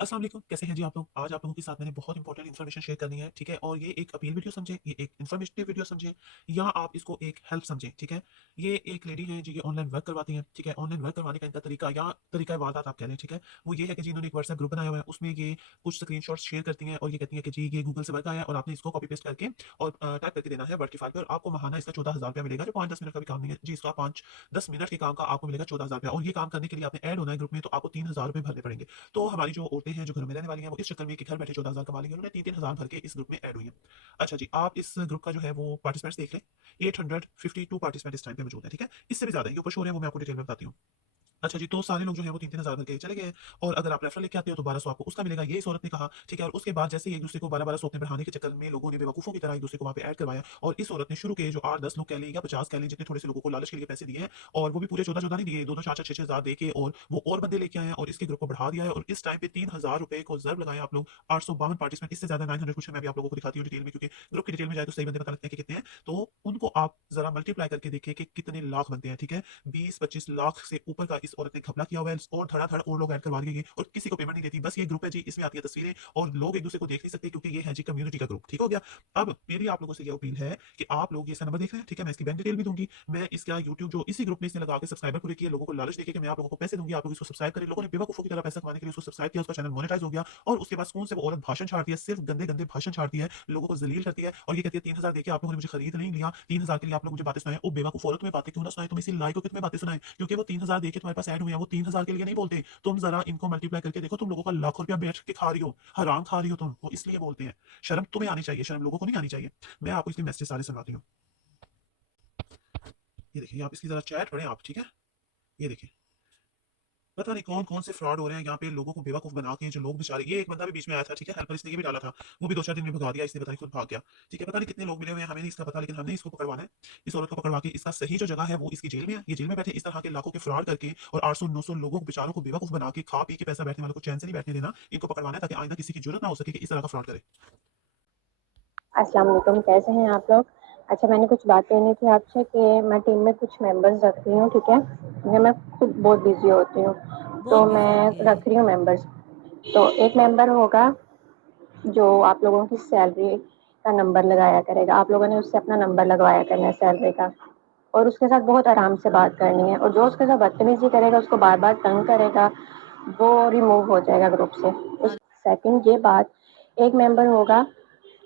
अस्सलाम वालेकुम, कैसे हैं जी आप लोग? आज आप लोगों के साथ मैंने बहुत इंपॉर्टेंट इन्फॉर्मेशन शेयर करनी है, ठीक है? और ये एक अपील वीडियो समझें, ये एक इन्फॉर्मेटिव वीडियो समझें या आप इसको एक हेल्प समझें, ठीक है? ये एक लेडी हैं जो ये ऑनलाइन वर्क करवाती हैं, ठीक है? ऑनलाइन वर्क करवाने का इनका तरीका या तरीका-ए-वारदात आप कह लें, ठीक है? वो ये है कि जी इन्होंने एक व्हाट्सएप ग्रुप बनाया हुआ है, उसमें ये कुछ स्क्रीनशॉट्स शेयर करती हैं और ये कहती हैं कि जी ये गूगल से वर्क आया है और आपने इसको कॉपी पेस्ट करके और टाइप करके देना है वर्ड की फाइल पे और आपको माहाना इसका ₹14,000 मिलेगा, जो 5-10 मिनट का भी काम नहीं है। जी, इसका 5-10 मिनट के काम का आपको मिलेगा ₹14,000 और ये काम करने के लिए आपने ऐड होना है ग्रुप में, तो आपको ₹3,000 भरने पड़ेंगे। तो हमारी जो औरतें हैं, जो घरों में रहने वाली हैं, वो इस चक्कर में कि घर बैठे 14,000 कमा लेंगी, उन्होंने 3-3 हज़ार भर के इस ग्रुप में ऐड हुई हैं। अच्छा जी, आप इस ग्रुप का जो है वो पार्टिसिपेंट्स देख लें। 852 पार्टिसिपेंट इस टाइम पे मौजूद हैं, ठीक है? इससे भी ज़्यादा है, ये ऊपर शो हो रहे हैं, वो मैं आपको डिटेल में बताती हूँ। अच्छा जी, तो सारे लोग जो हैं वो 3-3 हज़ार भर के चले गए हैं और अगर आप रेफरल लेके आते हो तो 1200 आपको उसका मिलेगा, ये इस औरत ने कहा, ठीक है? और उसके बाद जैसे ही एक-दूसरे को 12-1200 अपने बढ़ाने के चक्कर में लोगों ने बेवकूफ़ों की तरह एक-दूसरे को वहाँ पे ऐड करवाया और इस औरत ने शुरू के जो 8-10 लोग कह लें या 50 कह लें, जितने थोड़े से लोगों को लालच के लिए पैसे दिए हैं और वो भी पूरे 14-14 नहीं दिए, 2-2 4-4 6-6 हज़ार दे के और वो और बंदे लेके आए हैं और इसके ग्रुप को बढ़ा दिया है और इस टाइम पे ₹3000 को ज़र्ब लगाएँ आप लोग, 852 पार्टिसिपेंट, इससे ज़्यादा 900 कुछ है, मैं भी आप लोगों को दिखाती हूँ डिटेल में क्योंकि ग्रुप की डिटेल में जाए तो सही बंदे पता लगते हैं कि कितने हैं। तो उनको आप ज़रा मल्टीप्लाई करके देखिए कि कितने लाख बनते हैं, ठीक है? 20-25 लाख से ऊपर का इस औरत ने घपला किया हुआ है और धड़ाधड़ और लोग ऐड करवा दिए गए और किसी को पेमेंट नहीं देती। बस ये ग्रुप है जी, इसमें आती है तस्वीरें और लोग एक-दूसरे को देख नहीं सकते क्योंकि ये है जी कम्युनिटी का ग्रुप, ठीक हो गया? अब मेरी आप लोगों से ये अपील है कि आप लोग ये इसका नंबर देख रहे हैं, ठीक है? मैं इसकी बैंक डिटेल भी दूँगी। मैं इसका यूट्यूब जो इसी ग्रुप में इसने लगा के सब्सक्राइबर पूरे किए, लोगों को लालच देके कि मैं आप लोगों को पैसे दूँगी, आप लोग इसको सब्सक्राइब करें। लोगों ने बेवकूफ़ों की तरह पैसा कमाने के लिए उसको सब्सक्राइब किया, उसका चैनल मोनेटाइज़ हो गया और उसके बाद सुकून से वो औरत भाषण छाड़ती है, सिर्फ़ गंदे-गंदे भाषण छाड़ती है, लोगों को ज़लील करती है और ये कहती है 3000 देके आप लोगों ने मुझे खरीद नहीं लिया, 3000 के लिए आप लोग मुझे बातें सुनाएँ। ओ बेवकूफ़ औरत, तुम्हें बातें क्यों ना सुनाएँ? तुम इसी लायक हो कि तुम्हें बातें सुनाएँ? क्योंकि वो 3000 देके तुम्हारे पास ऐड हुए हैं, वो 3000 के लिए नहीं बोलते। तुम ज़रा इनको मल्टीप्लाई करके देखो, तुम लोगों का लाखों रुपया बैठ के खा रही हो, हराम खा रही हो तुम, वो इसलिए बोलते हैं। शर्म तुम्हें आनी चाहिए, शर्म लोगों को नहीं आनी चाहिए। मैं आपको इसके मैसेज सारे सुनाती हूँ। ये देखिए, आप इसकी ज़रा चैट पढ़ें आप, ठीक है? ये देखिए। पता नहीं कौन-कौन से फ्रॉड हो रहे हैं यहाँ पे लोगों को बेवकूफ़ बना के जो लोग बेचारे ये एक बंदा भी बीच में आया था, ठीक है? हेल्पर इसने ये भी डाला था। वो भी 2-4 दिन में भगा दिया, इसने पता नहीं खुद भाग गया। ठीक है? पता नहीं कितने लोग मिले हुए हैं, हमें नहीं इसका पता लेकिन हमने इसको पकड़वाना है। इस औरत को पकड़वा के इसका सही जो जगह है वो इसकी जेल में है। ये जेल में बैठे इस तरह के लाखों के फ्रॉड करके और 800-900 लोगों को बेचारों को बेवकूफ़ बना के खा पी के पैसा बैठने वालों को चैन से नहीं बैठने देना। इनको पकड़वाना है ताकि आइंदा किसी की ज़रूरत ना हो सके कि इस तरह का फ्रॉड करे। अस्सलाम वालेकुम, कैसे हैं आप लोग? अच्छा, मैंने कुछ बात कहनी थी आपसे कि मैं टीम में कुछ मेंबर्स रख रही हूँ, ठीक है? मैं खुद बहुत बिज़ी होती हूँ, तो बहुत बिज़ी मैं होती हैं ये। रख रही हूँ मेंबर्स। तो एक मेंबर होगा जो आप लोगों की सैलरी का नंबर लगाया करेगा। आप लोगों ने उससे अपना नंबर लगवाया करना है सैलरी का और उसके साथ बहुत आराम से बात करनी है और जो उसके साथ बदतमीज़ी करेगा, उसको बार-बार तंग करेगा, वो रिमूव हो जाएगा ग्रुप से। उस अ, सेकंड ये बात, एक मेंबर होगा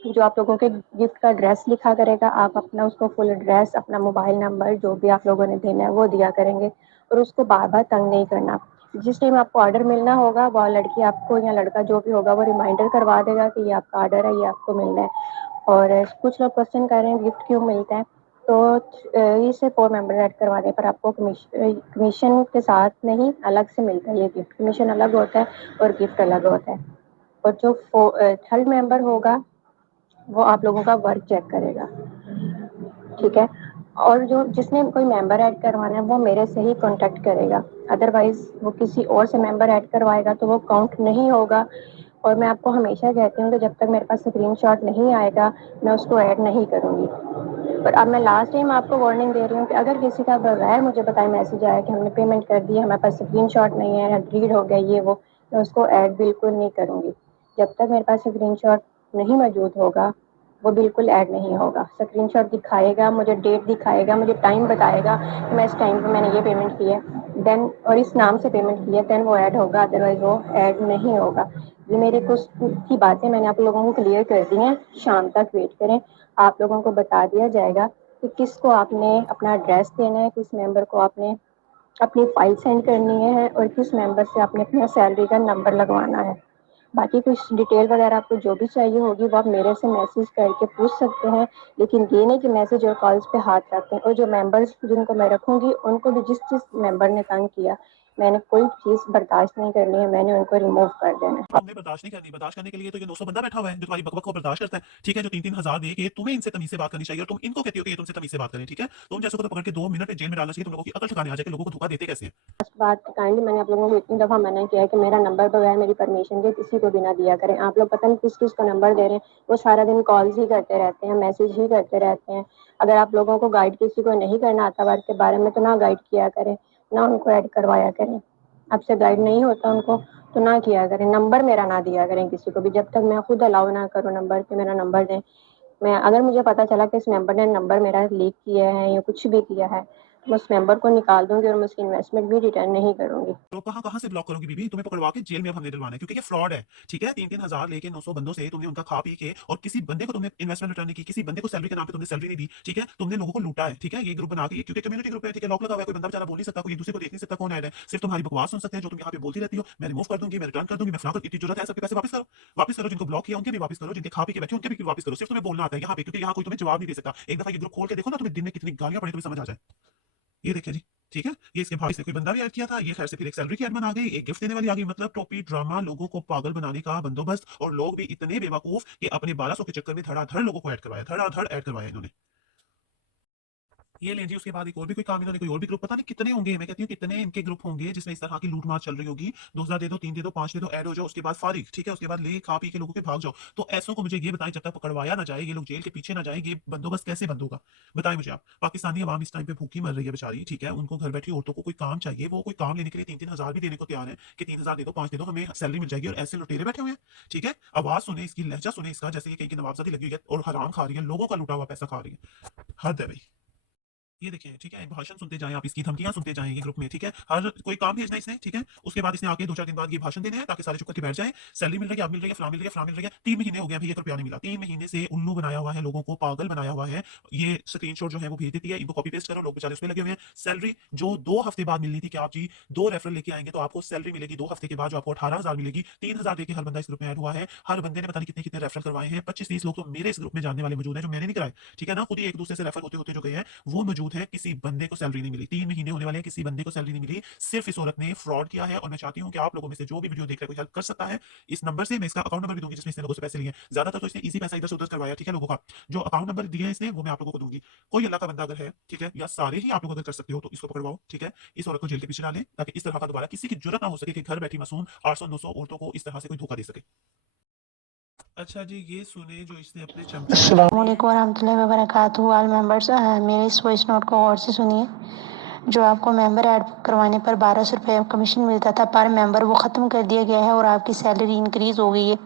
जो आप लोगों के गिफ्ट का एड्रेस लिखा करेगा, आप अपना उसको फुल एड्रेस, अपना मोबाइल नंबर जो भी आप लोगों ने देना है वो दिया करेंगे और उसको बार-बार तंग नहीं करना। जिस टाइम आपको ऑर्डर मिलना होगा, वो लड़की आपको या लड़का जो भी होगा वो रिमाइंडर करवा देगा कि ये आपका ऑर्डर है, ये आपको मिलना है। और कुछ लोग क्वेश्चन कर रहे हैं गिफ्ट क्यों मिलता है? तो इसे 4 मेंबर ऐड करवाने पर आपको कमीशन के साथ नहीं, अलग से मिलता है ये गिफ्ट। कमीशन अलग होता है और गिफ्ट अलग होता है। और जो थर्ड मेंबर होगा वो आप लोगों का वर्क चेक करेगा, ठीक है? और जो जिसने कोई मेंबर ऐड करवाना है वो मेरे से ही कॉन्टैक्ट करेगा, अदरवाइज़ वो किसी और से मेंबर ऐड करवाएगा तो वो काउंट नहीं होगा। और मैं आपको हमेशा कहती हूँ कि जब तक मेरे पास स्क्रीनशॉट नहीं आएगा, मैं उसको ऐड नहीं करूँगी। और अब मैं लास्ट टाइम आपको वार्निंग दे रही हूँ कि अगर किसी का बगैर मुझे बताए मैसेज आया कि हमने पेमेंट कर दी है, हमारे पास स्क्रीनशॉट नहीं है, डिलीट हो गया ये वो, मैं उसको ऐड बिल्कुल नहीं करूँगी। जब तक मेरे पास स्क्रीनशॉट नहीं मौजूद होगा, वो बिल्कुल ऐड नहीं होगा। स्क्रीनशॉट दिखाएगा, मुझे डेट दिखाएगा, मुझे टाइम बताएगा कि मैं इस टाइम पे मैंने ये पेमेंट की है, देन और इस नाम से पेमेंट की है, देन वो ऐड होगा, अदरवाइज़ वो ऐड नहीं होगा। ये मेरे कुछ की बातें मैंने आप लोगों को क्लियर कर दी हैं, शाम तक वेट करें। आप लोगों को बता दिया जाएगा कि किसको आपने अपना एड्रेस देना है, किस मेंबर को आपने अपनी फ़ाइल सेंड करनी है और किस मेंबर से आपने अपना सैलरी का नंबर लगवाना है। बाकी कुछ डिटेल वगैरह आपको जो भी चाहिए होगी वो आप मेरे से मैसेज करके पूछ सकते हैं, लेकिन ये नहीं कि मैसेज और कॉल्स पे हाथ रखें। और जो मेंबर्स जिनको मैं रखूँगी उनको भी जिस मेंबर ने तंग किया, मैंने कोई चीज़ बर्दाश्त नहीं करनी है, मैंने उनको रिमूव कर देना है। तुमने बर्दाश्त नहीं करनी, बर्दाश्त करने के लिए तो ये 200 बंदा बैठा हुआ है जो तुम्हारी बकबक को बर्दाश्त करता है, ठीक है? जो 3-3 हज़ार दे के तुम्हें इनसे तमीज़ से बात करनी चाहिए और तुम इनको कहती हो कि ये तुमसे तमीज़ से बात करें, ठीक है? तुम जैसों को तो पकड़ के 2 मिनट में जेल में डालना चाहिए, तुम लोगों की अकल ठिकाने आ जाए कि लोगों को धोखा देते कैसे हैं। लास्ट बात काइंडली मैंने आप लोगों को इतनी दफ़ा मना किया है कि मेरा नंबर बगैर मेरी परमिशन के किसी को भी ना दिया करें। आप लोग पता नहीं किस-किस को नंबर दे रहे हैं, वो सारा दिन कॉल्स ही करते रहते हैं, मैसेज ही करते रहते हैं। अगर आप लोगों को गाइड किसी को नहीं करना आता वर्क के बारे में तो ना गाइड किया करें, ना उनको ऐड करवाया करें। आपसे गाइड नहीं होता उनको तो ना किया करें, नंबर मेरा ना दिया करें किसी को भी, जब तक मैं खुद अलाउ ना करूँ नंबर कि मेरा नंबर दें। मैं अगर मुझे पता चला कि इस मेंबर ने नंबर मेरा लीक किया है या कुछ भी किया है, तो मैं उस मेंबर को निकाल दूँगी और मैं उसकी इन्वेस्टमेंट भी रिटर्न नहीं करूँगी। तो कहाँ से ब्लॉक करोगी बीबी? तुम्हें पकड़वा के जेल में अब हमने डलवाना है, क्योंकि ये फ्रॉड है। ठीक है, 3-3 हज़ार लेके 900 बंदों से तुमने उनका खा पी के, और किसी बंदे को तुमने इन्वेस्टमेंट रिटर्न नहीं की, किसी बंदे को सैलरी के नाम पे तुमने सैलरी नहीं दी। ठीक है, तुमने लोगों को लूटा है। ठीक है, ये ग्रुप बना के, क्योंकि कम्युनिटी ग्रुप है। ठीक है, लॉक लगा हुआ है, कोई बंदा बेचारा बोल नहीं सकता, कोई एक दूसरे को देख नहीं सकता कौन ऐड है। सिर्फ तुम्हारी बकवास सुन सकते हैं जो तुम यहाँ पे बोलती रहती हो। मैं रिमूव कर दूंगी, मैं रिटर्न कर दूंगी, मैं फ्लॉक, इतनी जरूरत है सबके पैसे वापस करो। वापस करो, जिनको ब्लॉक किया उनके भी वापस करो, जिनके खा पी के बैठे उनके भी वापस करो। सिर्फ तुम्हें बोलना आता है यहाँ पे, क्योंकि यहाँ कोई तुम्हें जवाब नहीं दे सकता। एक दफा ये ग्रुप खोल के देखो ना, तुम्हें दिन में कितनी गालियां पड़ी तुम्हें समझ आ जाए। ये देखिए जी। ठीक है, ये इसके भाई से कोई बंदा भी ऐड किया था, ये खैर से फिर एक सैलरी की एडमन आ गई, एक गिफ्ट देने वाली आ गई। मतलब टोपी ड्रामा, लोगों को पागल बनाने का बंदोबस्त, और लोग भी इतने बेवकूफ कि अपने 1200 के चक्कर में धड़ाधड़ लोगों को ऐड करवाया, धड़ाधड़ ऐड करवाया इन्होंने। ये लें जी, उसके बाद एक और भी कोई काम इन्होंने, कोई और भी ग्रुप, पता नहीं कितने होंगे, मैं कहती हूँ कितने इनके ग्रुप होंगे जिसमें इस तरह की लूट मार चल रही होगी। 2000 दे दो, 3 दे दो, 5 दे दो, ऐड हो जाओ, उसके बाद फारिग। ठीक है, उसके बाद ले खा पी के लोगों के भाग जाओ। तो ऐसों को मुझे ये बताएं, जब तक पकड़वाया ना जाए, ये लोग जेल के पीछे ना जाए, ये बंदोबस्त कैसे बंद होगा? बताएं मुझे आप। पाकिस्तानी अवाम इस टाइम पे भूखी मर रही है बेचारी। ठीक है, उनको घर बैठी औरतों को कोई काम चाहिए, वो कोई काम लेने के लिए 3-3 हज़ार भी देने को तैयार है कि 3 हज़ार दे दो, 5 दे दो, हमें सैलरी मिल जाएगी, और ऐसे लुटेरे बैठे हुए हैं। ठीक है, आवाज सुने इसकी, लहजा सुने इसका, जैसे ये कहीं की नवाबजादी लगी हुई है और हराम खा रही है, लोगों का लूटा हुआ पैसा खा रही है। हद है भाई। ये देखिए, ठीक है, भाषण सुनते जाएं आप, इसकी धमकियां सुनते जाएं ये ग्रुप में। ठीक है, हर कोई काम भेजना है इसने। ठीक है, उसके बाद इसने आके 2-4 दिन बाद ये भाषण देने हैं ताकि सारे चुप करके बैठ जाएं। सैलरी मिल रही है, अब मिल रही है, फलां मिल रही है, फलां मिल रही है। 3 महीने हो गए अभी, 1 रुपया नहीं मिला। 3 महीने से उल्लू बनाया हुआ है, लोगों को पागल बनाया हुआ है। ये स्क्रीनशॉट जो है वो भेज देती है, इनको कॉपी पेस्ट करो, लोग बेचारे उसमें लगे हुए हैं। सैलरी जो 2 हफ्ते बाद मिलनी थी कि आप जी 2 रेफरल लेके आएंगे तो आपको सैलरी मिलेगी 2 हफ्ते के बाद, जो आपको 18 हज़ार मिलेगी। 3 हज़ार देके हर बंदा इस ग्रुप में ऐड हुआ है। हर बंदे ने पता नहीं कितने कितने रेफरल करवाए हैं। 25-30 लोग तो मेरे इस ग्रुप में जानने वाले मौजूद हैं जो मैंने नहीं कराए। ठीक है ना, खुद ही एक दूसरे से रेफर होते होते जो गए हैं वो मौजूद है। किसी बंदे को सैलरी नहीं मिली, 3 महीने होने वाले हैं, किसी बंदे को सैलरी नहीं मिली। सिर्फ इस औरत ने फ्रॉड किया है। और मैं चाहती हूँ कि आप लोगों में से जो भी वीडियो देख रहे हैं, कोई हेल्प कर सकता है, इस नंबर से मैं इसका अकाउंट नंबर भी दूंगी जिसमें इसने लोगों से पैसे लिए हैं। ज्यादातर तो इसने इजी पैसा इधर से उधर करवाया। ठीक है, लोगों का जो अकाउंट नंबर दिया है इसने वो मैं आप लोगों को दूंगी। कोई अल्लाह का बंदा अगर है, ठीक है, या सारे ही आप लोग अगर कर सकते हो तो इसको पकड़वाओ। ठीक है, इस औरत को जेल के पीछे डालें ताकि इस तरह का दोबारा किसी की जरूरत ना हो सके कि घर बैठी मासूम 800-900 औरतों को इस तरह से कोई धोखा दे सके। अच्छा जी, ये सुने जो इसने अपने चमचे में अस्सलाम वालेकुम वरहमतुल्लाहि वबरकातुहू। ऑल मेंबर्स, मेरे इस वॉइस नोट को गौर से सुनिए। जो आपको मेंबर ऐड करवाने पर 1200 रुपये कमीशन मिलता था पर मेंबर, वो ख़त्म कर दिया गया है और आपकी सैलरी इंक्रीज़ हो गई है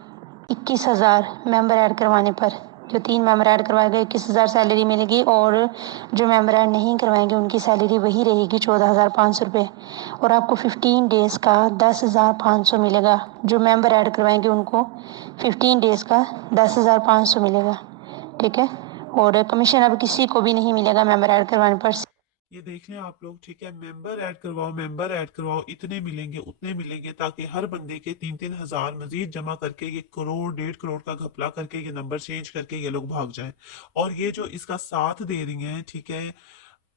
21,000 मेंबर ऐड करवाने पर। जो 3 मेंबर ऐड करवाए गए 21,000 सैलरी मिलेगी, और जो मेंबर ऐड नहीं करवाएंगे उनकी सैलरी वही रहेगी 14,500 रुपये, और आपको 15 डेज़ का 10,500 मिलेगा। जो मेंबर ऐड करवाएंगे उनको 15 डेज़ का 10,500 मिलेगा। ठीक है, और कमीशन अब किसी को भी नहीं मिलेगा मेंबर ऐड करवाने पर। ये देख लें आप लोग। ठीक है, मेंबर ऐड करवाओ, मेंबर ऐड करवाओ, इतने मिलेंगे उतने मिलेंगे, ताकि हर बंदे के 3-3 हज़ार मजीद जमा करके ये करोड़ 1.5 करोड़ का घपला करके ये नंबर चेंज करके ये लोग भाग जाएं। और ये जो इसका साथ दे रही हैं, ठीक है,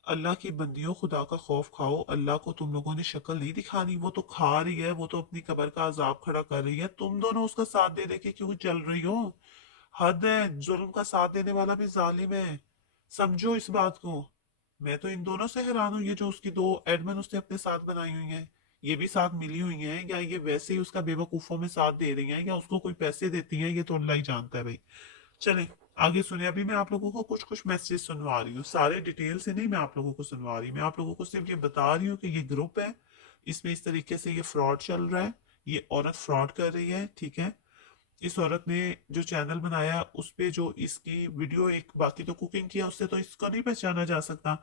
अल्लाह की बंदियों, खुदा का खौफ खाओ। अल्लाह को तुम लोगों ने शक्ल नहीं दिखानी, वो तो खा रही है, वो तो अपनी कब्र का अजाब खड़ा कर रही है। तुम दोनों उसका साथ दे दे के क्यों चल रही हो? हद है, जुल्म का साथ देने वाला भी जालिम है, समझो इस बात को। मैं तो इन दोनों से हैरान हूँ, ये जो उसकी 2 एडमिन उसने अपने साथ बनाई हुई हैं, ये भी साथ मिली हुई हैं, या ये वैसे ही उसका बेवकूफों में साथ दे रही हैं, या उसको कोई पैसे देती हैं, ये तो अल्लाह ही जानता है भाई। चलें आगे सुने। अभी मैं आप लोगों को कुछ कुछ मैसेज सुनवा रही हूँ, सारे डिटेल से नहीं मैं आप लोगों को सुनवा रही, मैं आप लोगों को सिर्फ ये बता रही हूँ कि ये ग्रुप है, इसमें इस तरीके से ये फ्रॉड चल रहा है, ये औरत फ्रॉड कर रही है। ठीक है, इस औरत ने जो चैनल बनाया उस पे जो इसकी वीडियो, एक बाकी तो कुकिंग किया, उससे तो इसको नहीं पहचाना जा सकता।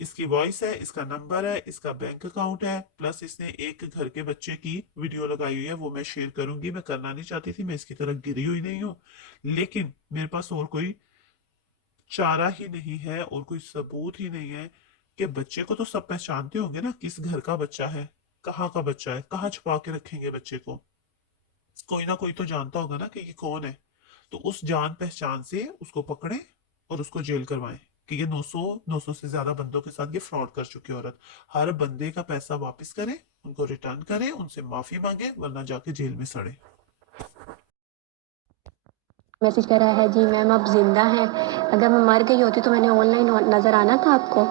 इसकी वॉइस है, इसका नंबर है, इसका बैंक अकाउंट है, प्लस इसने एक घर के बच्चे की वीडियो लगाई हुई है, वो मैं शेयर करूंगी। मैं करना नहीं चाहती थी, मैं इसकी तरह गिरी हुई नहीं हूँ, लेकिन मेरे पास और कोई चारा ही नहीं है और कोई सबूत ही नहीं है कि बच्चे को तो सब पहचानते होंगे ना, किस घर का बच्चा है, कहाँ का बच्चा है, कहाँ छुपा के रखेंगे बच्चे को। कोई ना कोई तो जानता होगा ना कि ये कौन है। तो उस जान पहचान से उसको पकड़े और उसको जेल करवाएं कि ये 900 से ज्यादा बंदों के साथ ये फ्रॉड कर चुकी औरत। हर बंदे का पैसा वापस करे, उनको रिटर्न करे, उनसे माफी मांगे, वरना जाके जेल में सड़े। मैसेज कर रहा है, जी मैम आप ज़िंदा हैं, अगर मैं मर गई होती तो मैंने ऑनलाइन नज़र आना था आपको।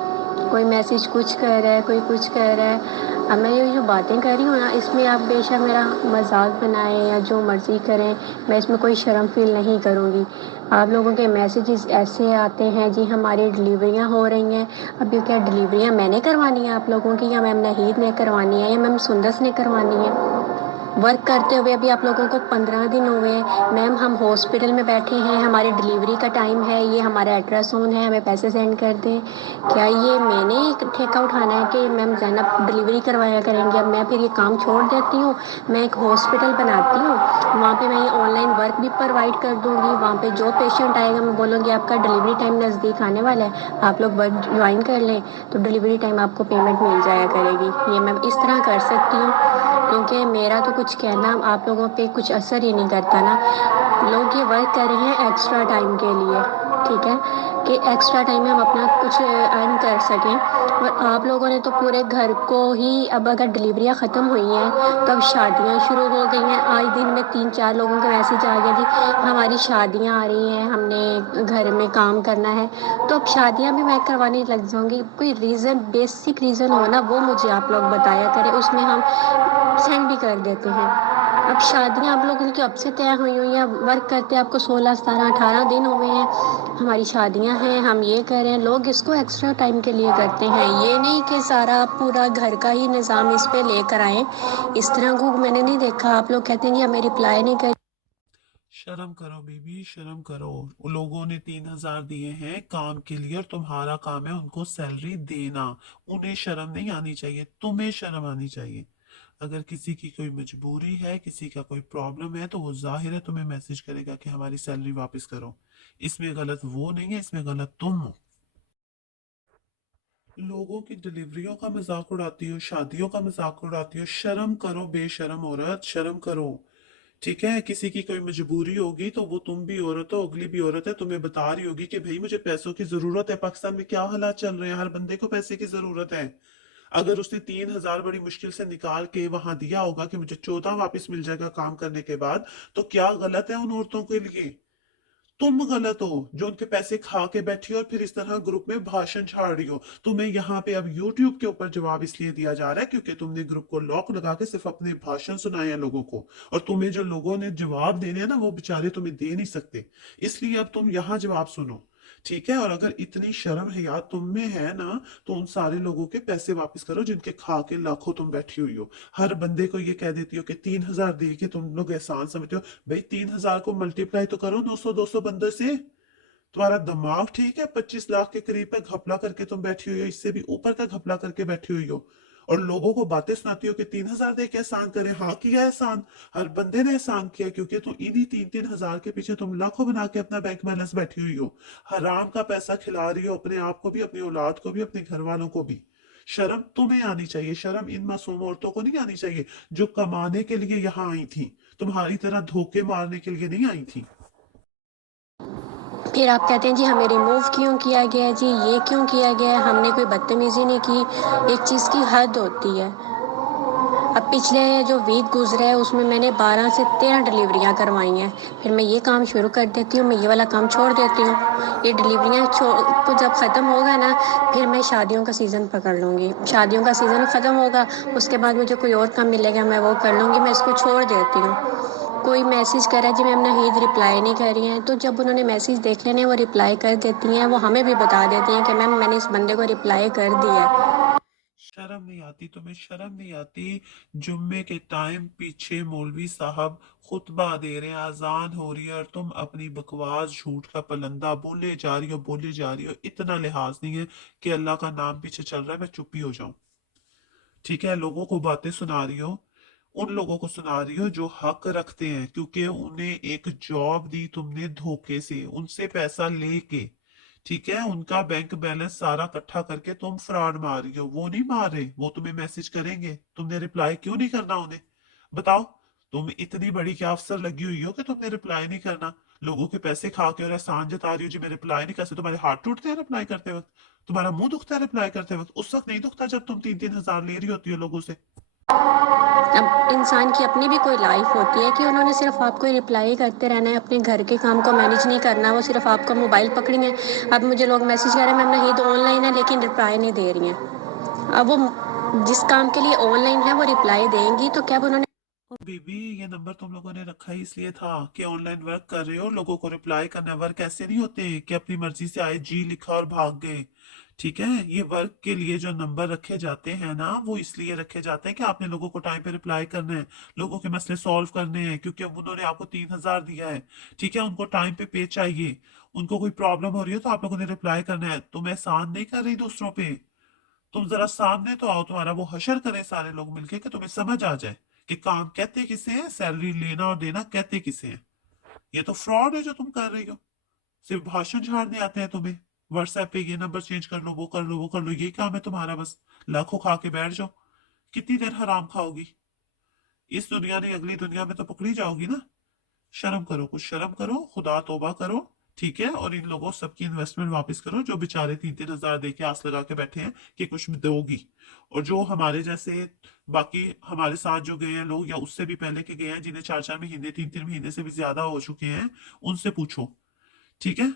कोई मैसेज कुछ कह रहा है, कोई कुछ कह रहा है। अब मैं ये जो बातें कर रही हूँ ना, इसमें आप बेशक मेरा मजाक बनाएं या जो मर्ज़ी करें, मैं इसमें कोई शर्म फील नहीं करूँगी। आप लोगों के मैसेजेस ऐसे आते हैं, जी हमारी डिलीवरियाँ हो रही हैं। अब ये क्या डिलीवरियाँ मैंने करवानी है आप लोगों की, या मैम नहीद ने करवानी है, या मैम सुंदस ने करवानी है? वर्क करते हुए अभी आप लोगों को 15 दिन हुए हैं। मैम हम हॉस्पिटल में बैठे हैं, हमारी डिलीवरी का टाइम है, ये हमारा अल्ट्रासाउंड है, हमें पैसे सेंड कर दें। क्या ये मैंने ही ठेका उठाना है कि मैम ज़ैनब डिलीवरी करवाया करेंगे? अब मैं फिर ये काम छोड़ देती हूँ, मैं एक हॉस्पिटल बनाती हूँ, वहाँ पे मैं ये ऑनलाइन वर्क भी प्रोवाइड कर दूँगी। वहाँ पे जो पेशेंट आएगा मैं बोलूँगी आपका डिलीवरी टाइम नज़दीक आने वाला है, आप लोग वर्क ज्वाइन कर लें, तो डिलीवरी टाइम आपको पेमेंट मिल जाया करेगी। ये मैं इस तरह कर सकती हूँ, क्योंकि मेरा तो कुछ कहना आप लोगों पे कुछ असर ही नहीं करता ना। लोग ये वर्क कर रहे हैं एक्स्ट्रा टाइम के लिए, ठीक है, कि एक्स्ट्रा टाइम में हम अपना कुछ अर्न कर सकें। और आप लोगों ने तो पूरे घर को ही, अब अगर डिलीवरियाँ ख़त्म हुई हैं तो अब शादियाँ शुरू हो गई हैं। आज दिन में 3-4 लोगों के मैसेज आ गया जी हमारी शादियाँ आ रही हैं, हमने घर में काम करना है, तो अब शादियाँ भी मैं करवाने लग जाऊँगी। कोई रीज़न, बेसिक रीज़न हो ना, वो मुझे आप लोग बताया करें, उसमें हम सेंड भी कर देते हैं। अब शादियाँ आप लोगों की अब से तय हुई हुई हैं, वर्क करते आपको 16, 17, 18 दिन हुए हैं, हमारी शादियाँ हैं, हम ये कर रहे हैं। लोग इसको एक्स्ट्रा टाइम के लिए करते हैं, ये नहीं कि सारा पूरा घर का ही निज़ाम इस पे लेकर आएँ। इस तरह को मैंने नहीं देखा। आप लोग कहते हैं कि हमें रिप्लाई नहीं कर शर्म करो बेबी, शर्म करो। उन लोगों ने 3,000 दिए हैं काम के लिए और तुम्हारा काम है उनको सैलरी देना। उन्हें शर्म नहीं आनी चाहिए, तुम्हें शर्म आनी चाहिए। अगर किसी की कोई मजबूरी है, किसी का कोई प्रॉब्लम है, तो वो जाहिर है तुम्हें मैसेज करेगा कि हमारी सैलरी वापस करो। इसमें गलत वो नहीं है, इसमें गलत तुम हो। लोगों की डिलीवरियों का मजाक उड़ाती हो, शादियों का मजाक उड़ाती हो। शर्म करो बेशरम औरत, शर्म करो। ठीक है, किसी की कोई मजबूरी होगी तो वो तुम भी औरत हो, अगली भी औरत है, तुम्हें बता रही होगी कि भाई मुझे पैसों की जरूरत है। पाकिस्तान में क्या हालात चल रहे हैं, हर बंदे को पैसे की जरूरत है। अगर उसने 3,000 बड़ी मुश्किल से निकाल के वहां दिया होगा कि मुझे 14 वापस मिल जाएगा काम करने के बाद, तो क्या गलत है उन औरतों के लिए? तुम गलत हो जो उनके पैसे खा के बैठी हो और फिर इस तरह ग्रुप में भाषण छाड़ रही हो। तुम्हें यहाँ पे अब यूट्यूब के ऊपर जवाब इसलिए दिया जा रहा है क्योंकि तुमने ग्रुप को लॉक लगा के सिर्फ अपने भाषण सुनाए हैं लोगों को, और तुम्हें जो लोगों ने जवाब देने हैं ना वो बेचारे तुम्हें दे नहीं सकते। इसलिए अब तुम यहाँ जवाब सुनो, ठीक है? और अगर इतनी शर्म है यार तुम में है ना, तो उन सारे लोगों के पैसे वापस करो जिनके खा के लाखों तुम बैठी हुई हो। हर बंदे को ये कह देती हो कि 3,000 दे के तुम लोग एहसान समझते हो। भाई 3,000 को मल्टीप्लाई तो करो 200-200 बंदे से। तुम्हारा दिमाग ठीक है? 25 लाख के करीब का घपला करके तुम बैठी हुई हो, इससे भी ऊपर का घपला करके बैठी हुई हो, और लोगों को बातें सुनाती हो कि 3,000 दे के एहसान करे। हाँ किया एहसान, हर बंदे ने एहसान किया, क्योंकि तुम इन्हीं 3-3 हजार के पीछे तुम लाखों बना के अपना बैंक बैलेंस बैठी हुई हो। हराम का पैसा खिला रही हो अपने आप को भी, अपनी औलाद को भी, अपने घर वालों को भी। शर्म तुम्हें आनी चाहिए, शर्म इन मासूम औरतों को नहीं आनी चाहिए जो कमाने के लिए यहाँ आई थी, तुम्हारी तरह धोखे मारने के लिए नहीं आई थी। फिर आप कहते हैं जी हमें रिमूव क्यों किया गया है, जी ये क्यों किया गया है? हमने कोई बदतमीजी नहीं की, एक चीज़ की हद होती है। अब पिछले जो वीक गुजरा है उसमें मैंने 12 से 13 डिलीवरियां करवाई हैं, फिर मैं ये काम शुरू कर देती हूँ, मैं ये वाला काम छोड़ देती हूँ। ये डिलीवरियां को जब ख़त्म होगा ना, फिर मैं शादियों का सीज़न पकड़ लूँगी। शादियों का सीज़न ख़त्म होगा, उसके बाद मुझे कोई और काम मिलेगा मैं वो कर लूँगी, मैं इसको छोड़ देती हूँ। कोई मैसेज करा जी मैम नाहीद रिप्लाई नहीं कर रही हैं, तो जब उन्होंने मैसेज देख लेने वो रिप्लाई कर देती हैं, वो हमें भी बता देती हैं कि मैम मैंने इस बंदे को रिप्लाई कर दिया है। शर्म नहीं आती तुम्हें? शर्म नहीं आती? जुम्मे के टाइम पीछे मौलवी साहब खुतबा दे रहे हैं, अजान हो रही है, और तुम अपनी बकवास झूठ का पलंदा बोले जा रही हो, बोले जा रही हो। इतना लिहाज नहीं है कि अल्लाह का नाम पीछे चल रहा है मैं चुप ही हो जाऊं। ठीक है, लोगों को बातें सुना रही हो, उन लोगों को सुना रही हो जो हक रखते हैं, क्योंकि उन्हें एक जॉब दी तुमने धोखे से, उनसे पैसा लेके। ठीक है, उनका बैंक बैलेंस सारा इकट्ठा करके तुम फ्रॉड मार रही हो। वो नहीं मार रहे, वो तुम्हें मैसेज करेंगे, तुमने रिप्लाई क्यों नहीं करना उन्हें? बताओ। तुम इतनी बड़ी क्या अफसर लगी हुई हो कि तुमने रिप्लाई नहीं करना? लोगों के पैसे खा के और एहसान जता रही हो जी मैं रिप्लाई नहीं कर सकती। तुम्हारे हाथ टूटते हैं रिप्लाई करते वक्त? तुम्हारा मुंह दुखता है रिप्लाई करते वक्त? उस वक्त नहीं दुखता जब तुम 3-3 हजार ले रही होती हो लोगों से? अब इंसान की अपनी भी कोई लाइफ होती है कि उन्होंने सिर्फ आपको रिप्लाई करते रहना है, अपने घर के काम को मैनेज नहीं करना, वो सिर्फ आपका मोबाइल पकड़ी है। अब मुझे लोग मैसेज कर रहे हैं मैम नहीं तो ऑनलाइन है लेकिन रिप्लाई नहीं दे रही हैं। अब वो जिस काम के लिए ऑनलाइन है वो रिप्लाई देंगी, तो क्या उन्होंने बीबी, ये नंबर तुम लोगों ने रखा ही इसलिए था कि ऑनलाइन वर्क कर रहे हो, लोगों को रिप्लाई करना। वर्क ऐसे नहीं होते कि अपनी मर्जी से आए जी लिखा और भाग गए। ठीक है। ये वर्क के लिए जो नंबर रखे जाते हैं ना, वो इसलिए रखे जाते हैं कि आपने लोगों को टाइम पे रिप्लाई करना है, लोगों के मसले सॉल्व करने हैं, क्योंकि अब उन्होंने आपको 3,000 दिया है। ठीक है, उनको टाइम पे चाहिए, उनको कोई प्रॉब्लम हो रही है तो आप लोगों ने रिप्लाई करना है। तो मैं एहसान नहीं कर रही दूसरों पे, तुम जरा सामने तो आओ, तुम्हारा वो हशर करें सारे लोग मिलके कि तुम्हें समझ आ जाए कि काम कहते किसे हैं, सैलरी लेना और देना कहते किसे हैं। ये तो फ्रॉड है जो तुम कर रही हो। सिर्फ भाषण झाड़ने आते हैं तुम्हें, व्हाट्सएप पे ये नंबर चेंज कर लो, वो कर लो, वो कर लो, ये काम है तुम्हारा बस। लाखों खा के बैठ जाओ, कितनी देर हराम खाओगी? इस दुनिया नहीं अगली दुनिया में तो पकड़ी जाओगी ना। शर्म करो, कुछ शर्म करो, खुदा तौबा करो। ठीक है, और इन लोगों सबकी इन्वेस्टमेंट वापस करो जो बेचारे 3-3 हजार दे के आस लगा के बैठे हैं कि कुछ दोगी। और जो हमारे जैसे बाकी हमारे साथ जो गए हैं लोग, या उससे भी पहले के गए हैं, जिन्हें 4-4 महीने 3-3 महीने से भी ज्यादा हो चुके हैं, उनसे पूछो। ठीक है,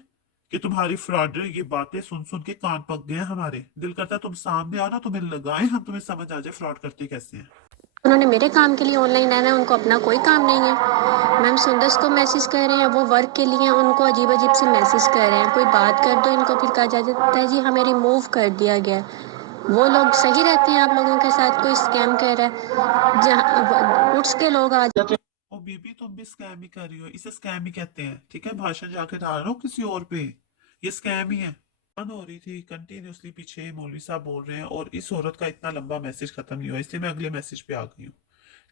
कि तुम्हारी फ्रॉड ये बातें सुन सुन के कान पक गए हैं हमारे। दिल करता है तुम सामने आओ ना, तुम्हें लगाए हम, तुम्हें समझ आ जाए फ्रॉड करते कैसे हैं। उन्होंने मेरे काम के लिए ऑनलाइन रहना है, उनको अपना कोई काम नहीं है। मैम सुंदर्स को मैसेज कर रहे हैं, वो वर्क के लिए उनको अजीब अजीब से मैसेज कर रहे हैं, कोई बात कर दो इनको फिर कहा जाता है जी हमें रिमूव कर दिया गया है। वो लोग सही रहते हैं आप लोगों के साथ, कोई स्कैम कर रहा है जहाँ उठस के लोग आ ओ बीबी, तुम भी स्कैम ही कर रही हो, इसे स्कैम ही कहते हैं। ठीक है, भाषण जाके डाल रहा हो किसी और पे, ये स्कैम ही है। बंद हो रही थी कंटिन्यूअसली, पीछे मौलवी साहब बोल रहे हैं और इस औरत का इतना लंबा मैसेज खत्म नहीं हुआ, इसलिए मैं अगले मैसेज पे आ गई हूँ।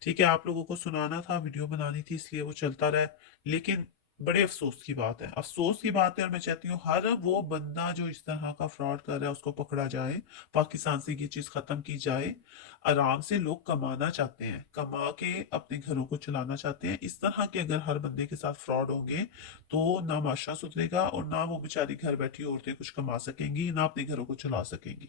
ठीक है, आप लोगों को सुनाना था, वीडियो बनानी थी, इसलिए वो चलता रहा। लेकिन बड़े अफसोस की बात है, अफसोस की बात है, और मैं चाहती हूँ हर वो बंदा जो इस तरह का फ्रॉड कर रहा है उसको पकड़ा जाए, पाकिस्तान से ये चीज खत्म की जाए। आराम से लोग कमाना चाहते हैं, कमा के अपने घरों को चलाना चाहते हैं। इस तरह के अगर हर बंदे के साथ फ्रॉड होंगे तो ना माशरा सुधरेगा, और ना वो बेचारी घर बैठी औरतें कुछ कमा सकेंगी, ना अपने घरों को चला सकेंगी।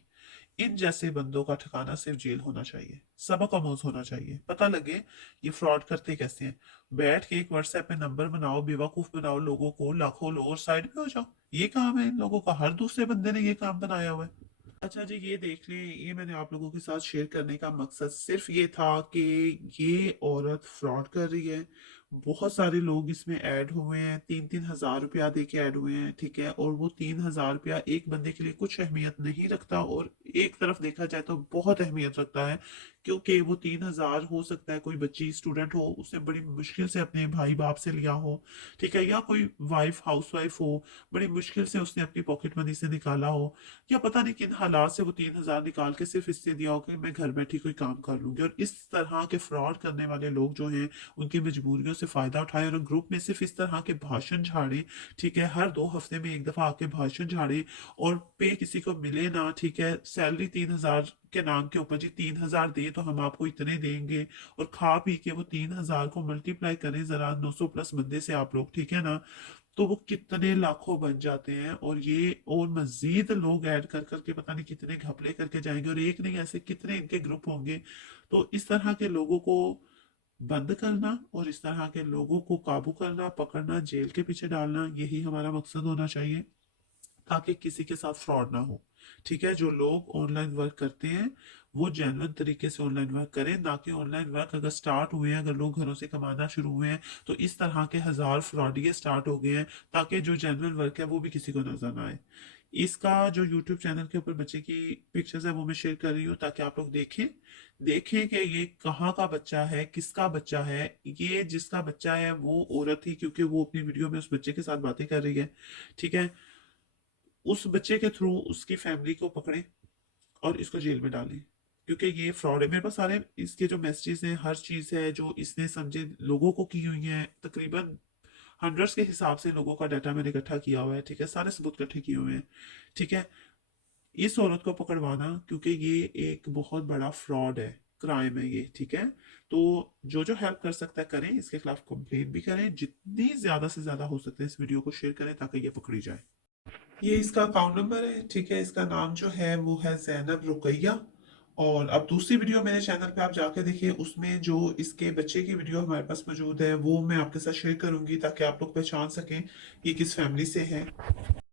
इन जैसे बंदों का ठिकाना सिर्फ जेल होना चाहिए, सबक आमोज होना चाहिए, पता लगे ये फ्रॉड करते कैसे हैं। बैठ के एक व्हाट्सएप पे नंबर बनाओ, बेवकूफ बनाओ लोगों को, लाखों लोग, और साइड पे हो जाओ। ये काम है इन लोगों का, हर दूसरे बंदे ने ये काम बनाया हुआ है। अच्छा जी, ये देख लें, ये मैंने आप लोगों के साथ शेयर करने का मकसद सिर्फ ये था कि ये औरत फ्रॉड कर रही है। बहुत सारे लोग इसमें ऐड हुए हैं, 3-3 हजार रुपया दे के ऐड हुए हैं। ठीक है, और वो 3,000 रुपया एक बंदे के लिए कुछ अहमियत नहीं रखता, और एक तरफ देखा जाए तो बहुत अहमियत रखता है, क्योंकि वो 3,000 हो सकता है कोई बच्ची स्टूडेंट हो, उसने बड़ी मुश्किल से अपने भाई बाप से लिया हो। ठीक है, या कोई वाइफ हाउस वाइफ हो, बड़ी मुश्किल से उसने अपनी पॉकेट मनी से निकाला हो, या पता नहीं किन हालात से वो 3,000 निकाल के सिर्फ इससे दिया हो कि मैं घर बैठी कोई काम कर लूंगी। और इस तरह के फ्रॉड करने वाले लोग जो हैं, उनकी मजबूरियों से फायदा उठाए और ग्रुप में सिर्फ इस तरह के भाषण झाड़े। ठीक है, हर 2 हफ्ते में एक दफा आके भाषण झाड़े, और पे किसी को मिले ना। ठीक है, सैलरी 3,000 के नाम के ऊपर, जी 3,000 दे तो हम आपको इतने देंगे, और खा पी के वो 3,000 को मल्टीप्लाई करें जरा 900 प्लस बंदे से आप लोग, ठीक है ना, तो वो कितने लाखों बन जाते हैं। और ये और मजीद लोग ऐड कर करके पता नहीं कितने घपले करके जाएंगे, और एक नहीं ऐसे कितने इनके ग्रुप होंगे। तो इस तरह के लोगों को बंद करना, और इस तरह के लोगों को काबू करना, पकड़ना, जेल के पीछे डालना, यही हमारा मकसद होना चाहिए, ताकि किसी के साथ फ्रॉड ना हो। ठीक है, जो लोग ऑनलाइन वर्क करते हैं वो जेन्युइन तरीके से ऑनलाइन वर्क करें, ना कि ऑनलाइन वर्क अगर स्टार्ट हुए हैं, अगर लोग घरों से कमाना शुरू हुए हैं, तो इस तरह के हजार फ्रॉडिये स्टार्ट हो गए हैं, ताकि जो जेन्युइन वर्क है वो भी किसी को नजर ना आए। इसका जो यूट्यूब चैनल के ऊपर बच्चे की पिक्चर्स है वो मैं शेयर कर रही हूँ, ताकि आप लोग देखें, देखें कि ये कहाँ का बच्चा है, किसका बच्चा है। ये जिसका बच्चा है वो औरत ही, क्योंकि वो अपनी वीडियो में उस बच्चे के साथ बातें कर रही है। ठीक है, उस बच्चे के थ्रू उसकी फैमिली को पकड़े और इसको जेल में डालें, क्योंकि ये फ्रॉड है। मेरे पास सारे इसके जो मैसेजेस हैं, हर चीज है जो इसने समझे लोगों को की हुई है, तकरीबन हंड्रेड्स के हिसाब से लोगों का डाटा मैंने इकट्ठा किया हुआ है। ठीक है, सारे सबूत इकट्ठे किए हुए हैं। ठीक है, इस औरत को पकड़वाना, क्योंकि ये एक बहुत बड़ा फ्रॉड है, क्राइम है ये। ठीक है, तो जो जो हेल्प कर सकता है करें, इसके खिलाफ कंप्लेन भी करें, जितनी ज्यादा से ज्यादा हो सकता है इस वीडियो को शेयर करें ताकि ये पकड़ी जाए। ये इसका अकाउंट नंबर है। ठीक है, इसका नाम जो है वो है जैनब रुकैया। और अब दूसरी वीडियो मेरे चैनल पे आप जाके देखिए, उसमें जो इसके बच्चे की वीडियो हमारे पास मौजूद है वो मैं आपके साथ शेयर करूंगी, ताकि आप लोग पहचान सकें ये किस फैमिली से है।